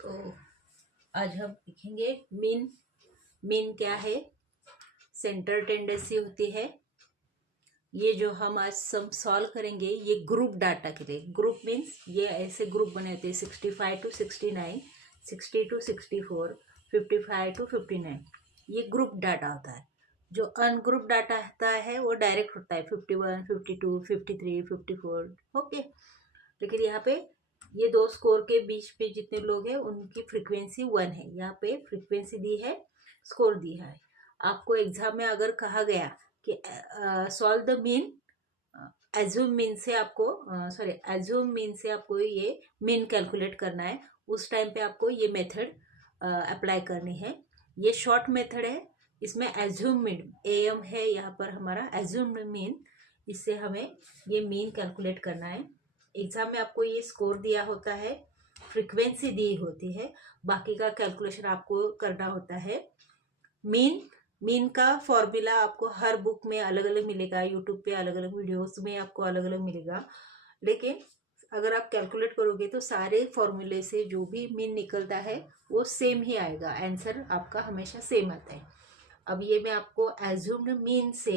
तो आज हम देखेंगे मीन। मीन क्या है? सेंटर टेंडेंसी होती है। ये जो हम आज सम सॉल्व करेंगे ये ग्रुप डाटा के लिए। ग्रुप मीन्स ये ऐसे ग्रुप बने होते हैं 65 to 69, 60 to 64, 55 to 59। ये ग्रुप डाटा होता है। जो अनग्रुप डाटा होता है वो डायरेक्ट होता है 51, 52, 53, 54। ओके, लेकिन यहाँ पे ये दो स्कोर के बीच पे जितने लोग हैं उनकी फ्रीक्वेंसी 1 है। यहाँ पे फ्रीक्वेंसी दी है, स्कोर दिया है। आपको एग्जाम में अगर कहा गया कि solve the mean, assume mean से आपको एज्यूम मीन से आपको ये मीन कैलकुलेट करना है, उस टाइम पे आपको ये मेथड अप्लाई करनी है। ये शॉर्ट मेथड है। इसमें एज्यूम मीन एम है, यहाँ पर हमारा एज्यूम मीन, इससे हमें ये मीन कैलकुलेट करना है। एग्जाम में आपको ये स्कोर दिया होता है, फ्रीक्वेंसी दी होती है, बाकी का कैलकुलेशन आपको करना होता है। मीन का फॉर्मूला आपको हर बुक में अलग अलग मिलेगा, यूट्यूब पे अलग अलग वीडियोस में आपको अलग अलग मिलेगा। लेकिन अगर आप कैलकुलेट करोगे तो सारे फॉर्मूले से जो भी मीन निकलता है वो सेम ही आएगा, आंसर आपका हमेशा सेम आता है। अब ये मैं आपको एज्यूम्ड मीन से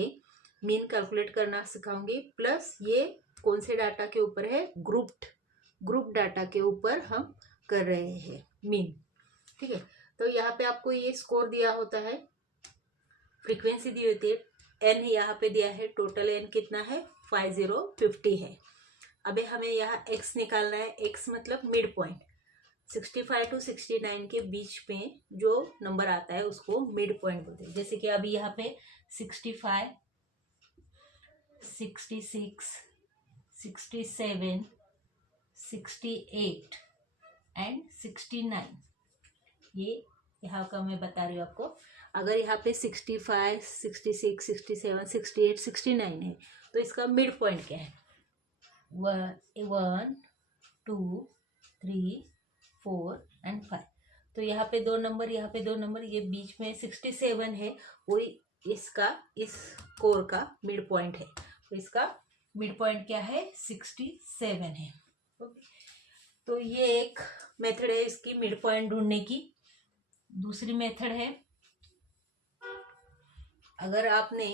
मीन कैलकुलेट करना सिखाऊंगी, प्लस ये कौन से डाटा के ऊपर है? ग्रुप डाटा के ऊपर हम कर रहे हैं मीन। ठीक है, तो यहाँ पे आपको ये स्कोर दिया होता है, फ्रीक्वेंसी दी होती है, एन यहाँ पे दिया है, टोटल एन कितना है? 5050 है। अबे हमें यहाँ एक्स निकालना है। एक्स मतलब मिड पॉइंट। 65 to 69 के बीच में जो नंबर आता है उसको मिड पॉइंट बोलते हैं। जैसे कि अभी यहाँ पे 65, 66, 67, 68 एंड 69, ये यहाँ का मैं बता रही हूँ आपको। अगर यहाँ पे 65, 66, 67, 68, 69 है तो इसका मिड पॉइंट क्या है? 1, 2, 3, 4 एंड 5। तो यहाँ पे दो नंबर, यहाँ पे दो नंबर, ये बीच में 67 है, वो इसका इस स्कोर का मिड पॉइंट है। तो इसका मिड पॉइंट क्या है? 67 है। ओके, तो ये एक मेथड है इसकी मिड पॉइंट ढूंढने की। दूसरी मेथड है, अगर आपने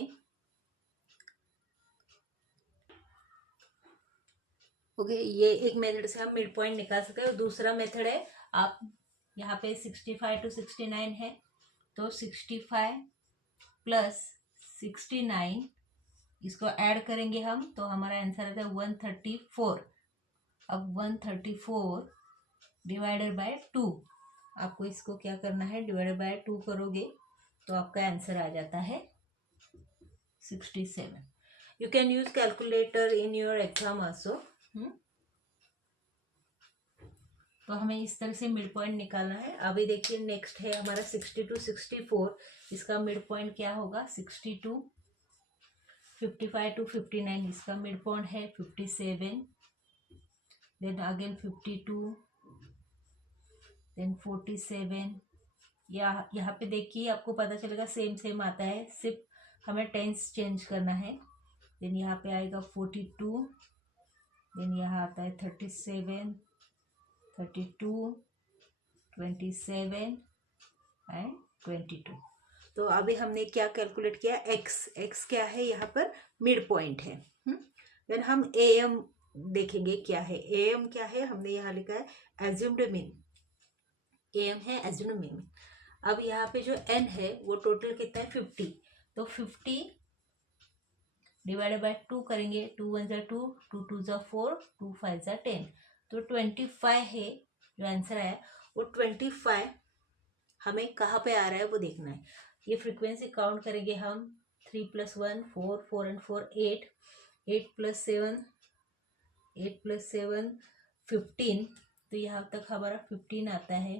ये एक मेथड से हम मिड पॉइंट निकाल सकते हैं। और दूसरा मेथड है, आप यहाँ पे 65 to 69 है तो 65 प्लस 69 इसको ऐड करेंगे हम तो हमारा आंसर आता है 134। अब 134 डिवाइडेड बाय 2, आपको इसको क्या करना है? डिवाइडेड बाय 2 करोगे तो आपका आंसर आ जाता है 67। You can use calculator in your exam also. तो हमें इस तरह से मिड पॉइंट निकालना है। अभी देखिए नेक्स्ट है हमारा 60 to 64। इसका मिड पॉइंट क्या होगा? 62, 55 to 59, इसका मिड पॉइंट है 57, देन अगेन 52, देन 47। यहाँ पे देखिए आपको पता चलेगा सेम सेम आता है, सिर्फ हमें टेंस चेंज करना है। देन यहाँ पे आएगा 42, देन यहाँ आता है 37, 32, 27 एंड 22। तो अभी हमने क्या कैलकुलेट किया? एक्स क्या है? यहाँ पर मिड पॉइंट है। देन हम ए एम देखेंगे क्या है। ए एम क्या है? हमने यहाँ लिखा है एज्यूम्ड मीन। ए एम है एज्यूम्ड मीन। अब यहाँ पे जो एन है वो टोटल कितना है? 50। तो 50 डिवाइडेड बाय 2 करेंगे, 2 1 जा 2, 2 2 जा 4, 2 5 जा 10, तो 25 है जो आंसर आया। वो 25 हमें कहाँ पे आ रहा है वो देखना है। ये फ्रीक्वेंसी काउंट करेंगे हम। 3 + 1 4, 4 and 4 8, 8 + 7, 8 + 7 15। तो यहाँ तक हमारा 15 आता है।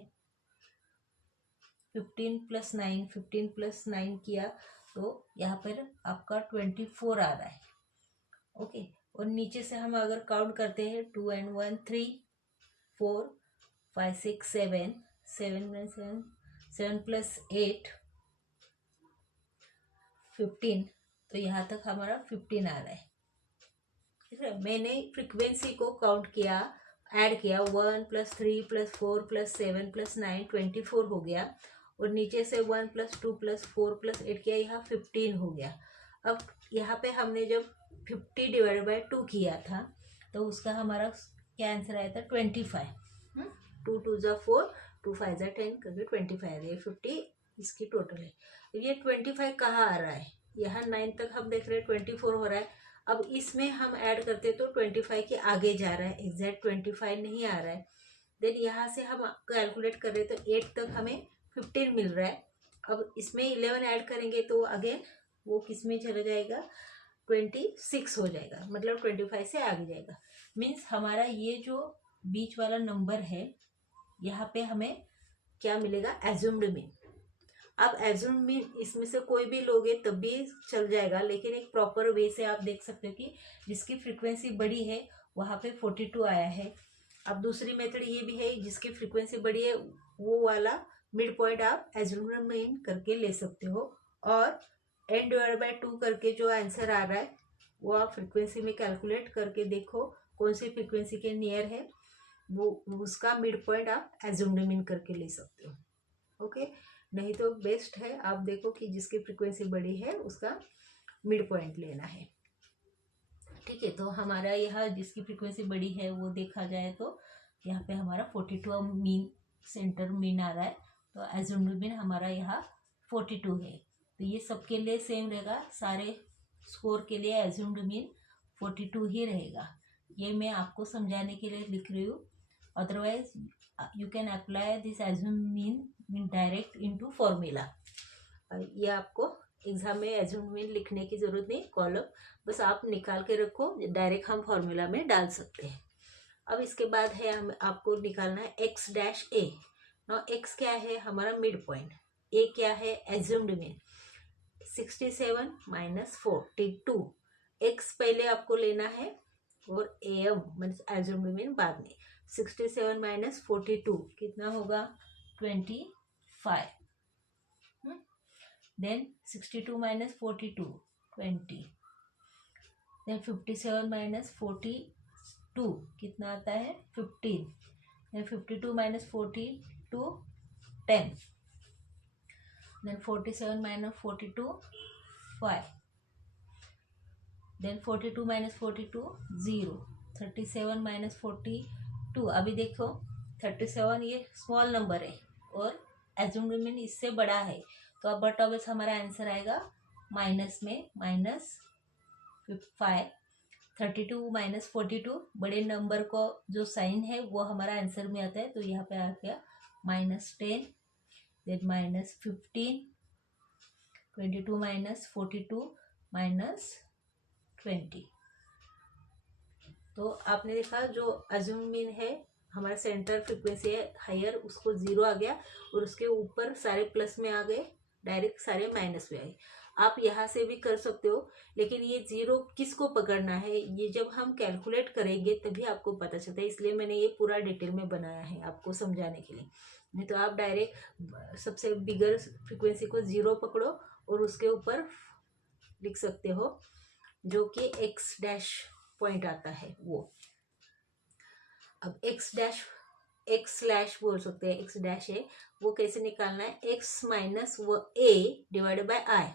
15 + 9, 15 + 9 किया तो यहाँ पर आपका 24 आ रहा है। ओके, और नीचे से हम अगर काउंट करते हैं 2 and 1 3, 4 5 6 7, 7 and 7, 7 + 8 15। तो यहाँ तक हमारा 15 आ रहा है। ठीक है, मैंने फ्रीक्वेंसी को काउंट किया ऐड किया 1 + 3 + 4 + 7 + 9 24 हो गया, और नीचे से 1 + 2 + 4 + 8 किया, यहाँ 15 हो गया। अब यहाँ पे हमने जब 50 / 2 किया था तो उसका हमारा क्या आंसर आया था 25। 2 × 2 = 4, 2 × 5 = 10 करके 25 आ रही है। 50 इसकी टोटल है। ये 25 कहाँ आ रहा है, यहाँ 9 तक हम देख रहे हैं 24 हो रहा है। अब इसमें हम ऐड करते तो 25 के आगे जा रहा है, एग्जैक्ट 25 नहीं आ रहा है। देन यहाँ से हम कैलकुलेट कर रहे तो 8 तक हमें 15 मिल रहा है। अब इसमें 11 ऐड करेंगे तो अगेन वो किस में चला जाएगा, 26 हो जाएगा, मतलब 25 से आगे जाएगा। मीन्स हमारा ये जो बीच वाला नंबर है, यहाँ पे हमें क्या मिलेगा, एज्यूम्ड मीन। आप एज्यूम्ड मीन इसमें से कोई भी लोगे तब भी चल जाएगा, लेकिन एक प्रॉपर वे से आप देख सकते हो कि जिसकी फ्रीक्वेंसी बड़ी है वहाँ पे 42 आया है। अब दूसरी मेथड ये भी है, जिसकी फ्रीक्वेंसी बड़ी है वो वाला मिड पॉइंट आप एज्यूम्ड मीन करके ले सकते हो, और n/2 करके जो आंसर आ रहा है वो आप फ्रीक्वेंसी में कैलकुलेट करके देखो कौन सी फ्रीक्वेंसी के नियर है, वो उसका मिड पॉइंट आप एज्यूम्ड मीन करके ले सकते हो। ओके, नहीं तो बेस्ट है आप देखो कि जिसकी फ्रीक्वेंसी बड़ी है उसका मिड पॉइंट लेना है। ठीक है, तो हमारा यहाँ जिसकी फ्रीक्वेंसी बड़ी है वो देखा जाए तो यहाँ पे हमारा 42 मीन, सेंटर मीन आ रहा है, तो एज्यूम्ड मीन हमारा यहाँ 42 है। तो ये सबके लिए सेम रहेगा, सारे स्कोर के लिए एज्यूम्ड मीन 42 ही रहेगा। ये मैं आपको समझाने के लिए लिख रही हूँ, otherwise you can apply this assumed mean direct into formula. ये आपको एग्जाम में एज्यूम्ड मीन लिखने की जरूरत नहीं, कॉलम बस आप निकाल के रखो, डायरेक्ट हम फॉर्मूला में डाल सकते हैं। अब इसके बाद है हम आपको निकालना है x-a। नाउ x क्या है, हमारा मिड पॉइंट, a क्या है, एज्यूम्ड मीन। 67 - 42, x पहले आपको लेना है और am मीन्स एज्यूम्ड मीन बाद में। 67 - 42 कितना होगा, 25। देन 62 - 42 20। देन 57 - 42 कितना आता है, 15। देन 52 - 42 10। देन 47 - 42 5। देन 42 - 42 0। 37 - 42, अभी देखो 37 ये स्मॉल नंबर है और एज्यूम्ड मीन इससे बड़ा है, तो अब बट ऑब्वियस हमारा आंसर आएगा माइनस में -5। 32 - 42 बड़े नंबर को जो साइन है वो हमारा आंसर में आता है, तो यहाँ पे आ गया -10। देन -15। 22 - 42 -20। तो आपने देखा जो एज्यूम्ड मीन है हमारा सेंटर फ्रीक्वेंसी है हायर, उसको 0 आ गया और उसके ऊपर सारे प्लस में आ गए, डायरेक्ट सारे माइनस में आए। आप यहाँ से भी कर सकते हो, लेकिन ये 0 किसको पकड़ना है ये जब हम कैलकुलेट करेंगे तभी आपको पता चलता है, इसलिए मैंने ये पूरा डिटेल में बनाया है आपको समझाने के लिए। नहीं तो आप डायरेक्ट सबसे बिगर फ्रीक्वेंसी को 0 पकड़ो और उसके ऊपर लिख सकते हो जो कि x' पॉइंट आता है वो। अब x' बोल सकते हैं, x' है वो कैसे निकालना है, x - a / I।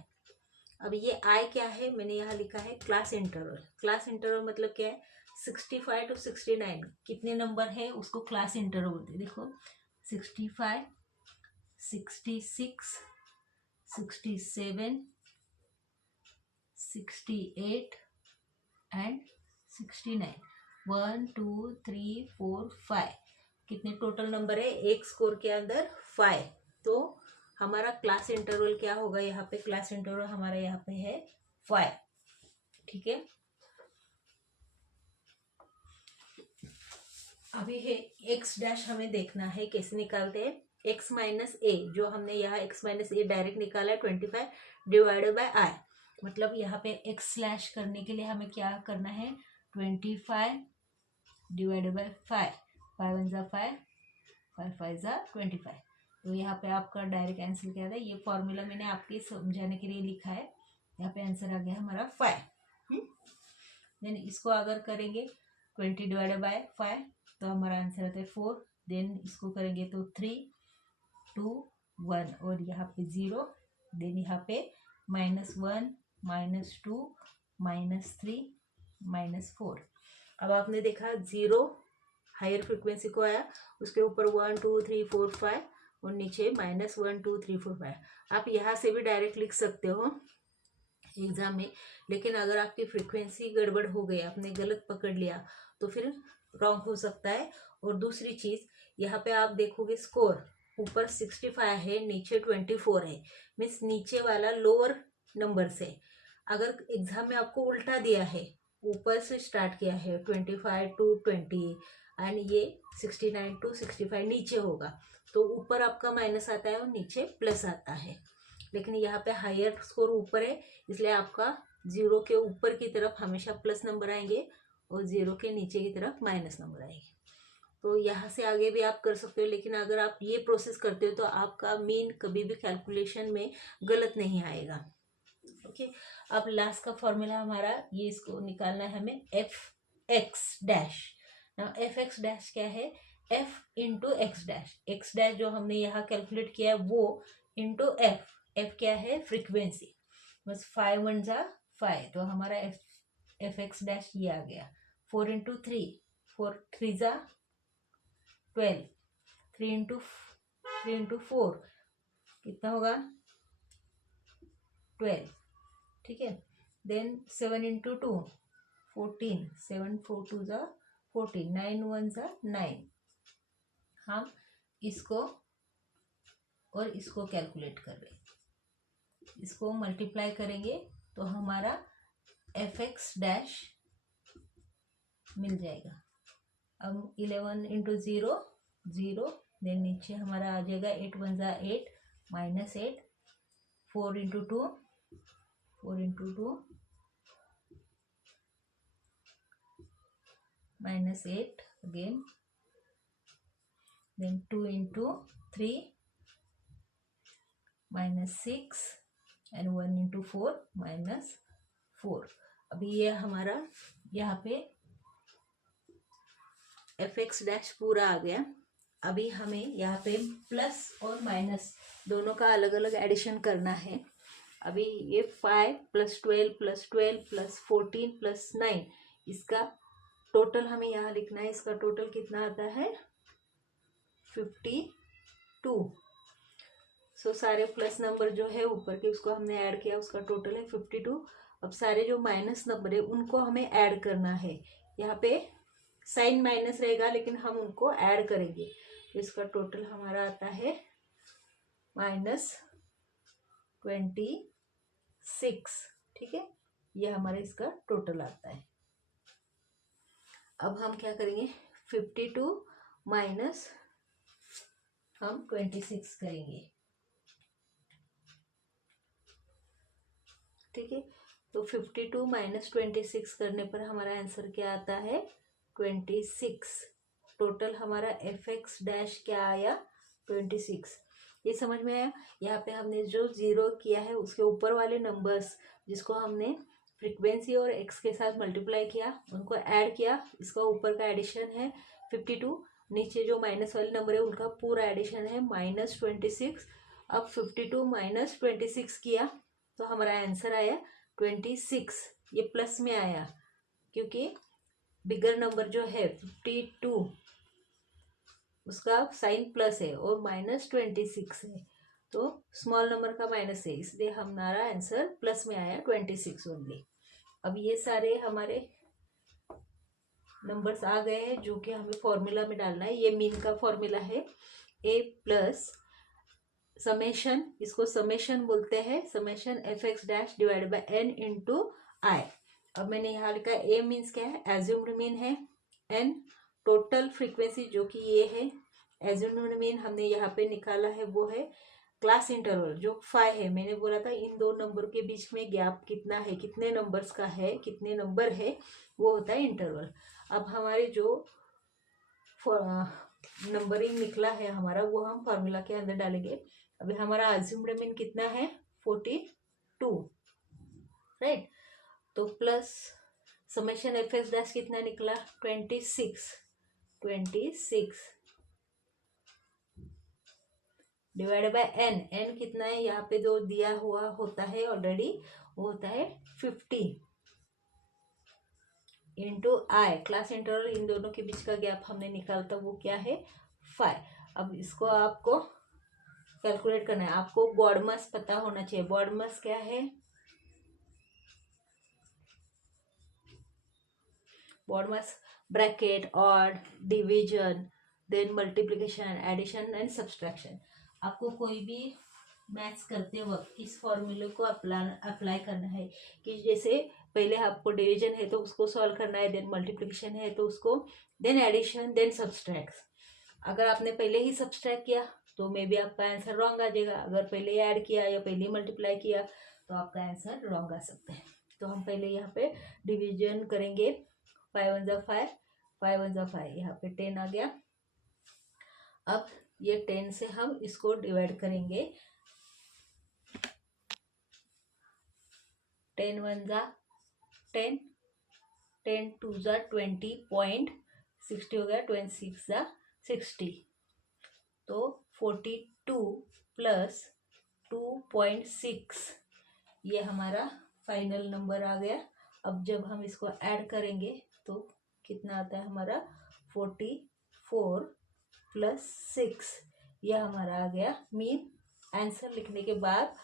अब ये I क्या है, मैंने यहाँ लिखा है क्लास इंटरवल। क्लास इंटरवल मतलब क्या है, 65 to 69 कितने नंबर है उसको क्लास इंटरवल बोलते हैं। देखो 65, 66, 67, 68 एंड 69। 1 2 3 4 5 कितने टोटल नंबर है एक स्कोर के अंदर 5। तो हमारा क्लास इंटरवल क्या होगा, यहाँ पे क्लास इंटरवल हमारा यहाँ पे है 5। ठीक है, अभी है x' हमें देखना है कैसे निकालते हैं। x - a जो हमने यहाँ x - a डायरेक्ट निकाला है 25 / I, मतलब यहाँ पे x/ करने के लिए हमें क्या करना है, 25 / 5। 5 1 = 5, 5 5 = 25। तो यहाँ पे आपका डायरेक्ट आंसर क्या था, ये फॉर्मूला मैंने आपके समझाने के लिए लिखा है। यहाँ पे आंसर आ गया हमारा 5। देन इसको अगर करेंगे 20 / 5 तो हमारा आंसर आता है 4। देन इसको करेंगे तो 3 2 1 और यहाँ पे 0। देन यहाँ पे -1 -2 -3 -4। अब आपने देखा 0 हायर फ्रिक्वेंसी को आया, उसके ऊपर 1 2 3 4 5 और नीचे -1 2 3 4 5। आप यहाँ से भी डायरेक्ट लिख सकते हो एग्जाम में, लेकिन अगर आपकी फ्रीक्वेंसी गड़बड़ हो गई, आपने गलत पकड़ लिया, तो फिर रॉन्ग हो सकता है। और दूसरी चीज, यहाँ पे आप देखोगे स्कोर ऊपर 65 है, नीचे 24 है, मीन्स नीचे वाला लोअर नंबर से। अगर एग्जाम में आपको उल्टा दिया है, ऊपर से स्टार्ट किया है 25 to 20 एंड ये 69 to 65 नीचे होगा, तो ऊपर आपका माइनस आता है और नीचे प्लस आता है। लेकिन यहाँ पे हायर स्कोर ऊपर है, इसलिए आपका 0 के ऊपर की तरफ हमेशा प्लस नंबर आएंगे और 0 के नीचे की तरफ माइनस नंबर आएंगे। तो यहाँ से आगे भी आप कर सकते हो, लेकिन अगर आप ये प्रोसेस करते हो तो आपका मीन कभी भी कैलकुलेशन में गलत नहीं आएगा। ओके, अब लास्ट का फॉर्मूला हमारा ये, इसको निकालना है हमें एफ एक्स डैश। ना एफ एक्स डैश क्या है, F into x dash. X dash जो हमने यहाँ कैलकुलेट किया है वो इंटू एफ। एफ क्या है, फ्रीक्वेंसी। बस 5 1 जा 5, तो हमारा एफ एक्स डैश ये आ गया। 4 इंटू 3, 4 3 जा 12, 3 इंटू 4 कितना होगा 12, ठीक है। देन 7 इंटू 2 14, 7 4 2 जा 14, 9 1 जा 9। हम इसको और इसको कैलकुलेट कर रहे हैं, इसको मल्टीप्लाई करेंगे तो हमारा एफ एक्स डैश मिल जाएगा। अब 11 इंटू 0 0, देन नीचे हमारा आ जाएगा 8 1 जा 8 -8, 4 into 2 -8 again, then 2 into 3 -6 and 1 into 4 -4। अभी ये हमारा यहाँ पे एफ एक्स डैश पूरा आ गया। अभी हमें यहाँ पे प्लस और माइनस दोनों का अलग अलग एडिशन करना है। अभी ये 5 + 12 + 12 + 14 + 9, इसका टोटल हमें यहाँ लिखना है। इसका टोटल कितना आता है 52। सो सारे प्लस नंबर जो है ऊपर के उसको हमने ऐड किया, उसका टोटल है 52। अब सारे जो माइनस नंबर है उनको हमें ऐड करना है। यहाँ पे साइन माइनस रहेगा लेकिन हम उनको ऐड करेंगे, तो इसका टोटल हमारा आता है -26, ठीक है। ये हमारा इसका टोटल आता है। अब हम क्या करेंगे, 52 माइनस हम 26 करेंगे, ठीक है। तो 52 माइनस 26 करने पर हमारा आंसर क्या आता है 26। टोटल हमारा एफ एक्स डैश क्या आया 26। ये समझ में आया। यहाँ पे हमने जो 0 किया है उसके ऊपर वाले नंबर्स जिसको हमने फ्रीक्वेंसी और एक्स के साथ मल्टीप्लाई किया उनको ऐड किया, इसका ऊपर का एडिशन है 52, नीचे जो माइनस वाले नंबर है उनका पूरा एडिशन है -26। अब 52 माइनस 26 किया तो हमारा आंसर आया 26। ये प्लस में आया क्योंकि बिगर नंबर जो है 52 उसका साइन प्लस है और -26 है, तो स्मॉल नंबर का माइनस है, इसलिए हमारा आंसर प्लस में आया 26 ओनली। अब ये सारे हमारे नंबर्स आ गए हैं जो कि हमें फॉर्मूला में डालना है। ये मीन का फॉर्मूला है a प्लस समेशन, इसको समेशन बोलते हैं, summation F X dash divide by n into I. अब मैंने यहाँ लिखा a मीन्स क्या है, एज्यूम्ड मीन है, n टोटल फ्रीक्वेंसी जो कि ये है, एज्यूम्ड मीन हमने यहाँ पे निकाला है वो है क्लास इंटरवल जो 5 है। मैंने बोला था इन दो नंबर के बीच में गैप कितना है, कितने नंबर्स का है, कितने नंबर है, वो होता है इंटरवल। अब हमारे जो नंबरिंग निकला है हमारा वो हम फार्मूला के अंदर डालेंगे। अभी हमारा अज्यूम्ड मीन कितना है 42, राइट। तो plus summation F X dash कितना निकला 26, 26 डिवाइड बाय एन। एन कितना है यहाँ पे जो दिया हुआ होता है ऑलरेडी, वो होता है 50 इंटू आई। क्लास इंटरवल इन दोनों के बीच का गैप हमने निकालता, वो क्या है 5। अब इसको आपको कैलकुलेट करना है। आपको बॉडमास पता होना चाहिए। बॉडमास क्या है? BODMAS bracket, of, division, then multiplication, addition and subtraction. आपको कोई भी मैथ्स करते वक्त इस फॉर्मूले को अप्लाई करना है कि जैसे पहले आपको डिवीजन है तो उसको सॉल्व करना है, देन मल्टीप्लिकेशन है तो उसको, देन एडिशन, देन सब्सट्रैक्ट। अगर आपने पहले ही सब्सट्रैक्ट किया तो मे बी आपका आंसर रॉन्ग आ जाएगा। अगर पहले ऐड किया या पहले मल्टीप्लाई किया तो आपका आंसर रॉन्ग आ सकता है। तो हम पहले यहाँ पे डिवीजन करेंगे। 5 1 जा 5, 5 1 जा 5, यहाँ पे 10 आ गया। अब ये 10 से हम इसको डिवाइड करेंगे। 10 1 जा 10, 10 2 जा 20.60 हो गया, 26 जा 60, तो 42 प्लस 2.6 ये हमारा फाइनल नंबर आ गया। अब जब हम इसको ऐड करेंगे तो कितना आता है हमारा 44 प्लस 6, यह हमारा आ गया मीन। आंसर लिखने के बाद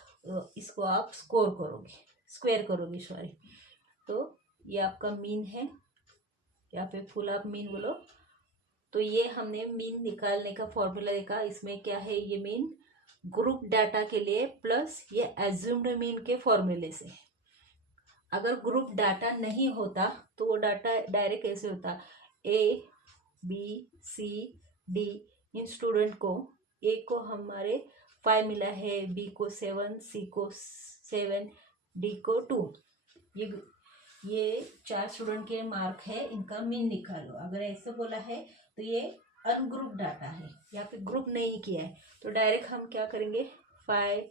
इसको आप स्क्वायर करोगे सॉरी। तो ये आपका मीन है, यहाँ पे फुल आप मीन बोलो। तो ये हमने मीन निकालने का फॉर्मूला देखा। इसमें क्या है, ये मीन ग्रुप डाटा के लिए प्लस ये एज्यूम्ड मीन के फॉर्मूले से। अगर ग्रुप डाटा नहीं होता तो वो डाटा डायरेक्ट कैसे होता, ए बी सी डी। इन स्टूडेंट को ए को हमारे 5 मिला है, बी को 7, सी को 7, डी को 2। ये 4 स्टूडेंट के मार्क है, इनका मीन निकालो। अगर ऐसे बोला है तो ये अनग्रुप डाटा है, यहाँ पे ग्रुप नहीं किया है। तो डायरेक्ट हम क्या करेंगे, 5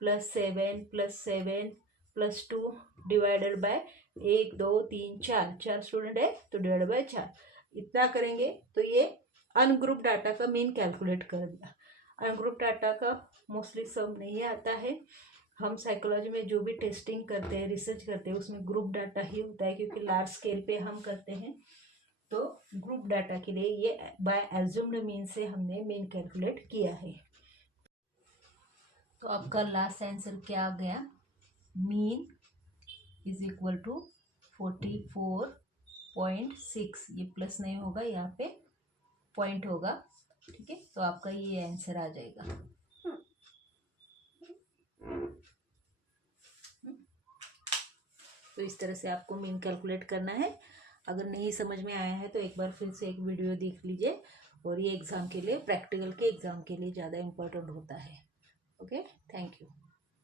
plus 7 plus 7 plus 2 divided by 1 2 3 4, 4 student है तो डिवाइडेड बाय 4, इतना करेंगे तो ये अनग्रुप डाटा का मीन कैलकुलेट कर दिया। अनग्रुप डाटा का मोस्टली सब नहीं आता है। हम साइकोलॉजी में जो भी टेस्टिंग करते हैं, रिसर्च करते हैं, उसमें ग्रुप डाटा ही होता है, क्योंकि लार्ज स्केल पे हम करते हैं। तो ग्रुप डाटा के लिए ये बाय एज्यूम्ड मीन से हमने मीन कैलकुलेट किया है। तो आपका लास्ट आंसर क्या आ गया, मीन इज इक्वल टू 44.6। ये प्लस नहीं होगा, यहाँ पे पॉइंट होगा, ठीक है। तो आपका ये आंसर आ जाएगा। तो इस तरह से आपको मीन कैलकुलेट करना है। अगर नहीं समझ में आया है तो एक बार फिर से एक वीडियो देख लीजिए। और ये एग्ज़ाम के लिए, प्रैक्टिकल के एग्ज़ाम के लिए ज़्यादा इम्पोर्टेंट होता है। Okay, thank you.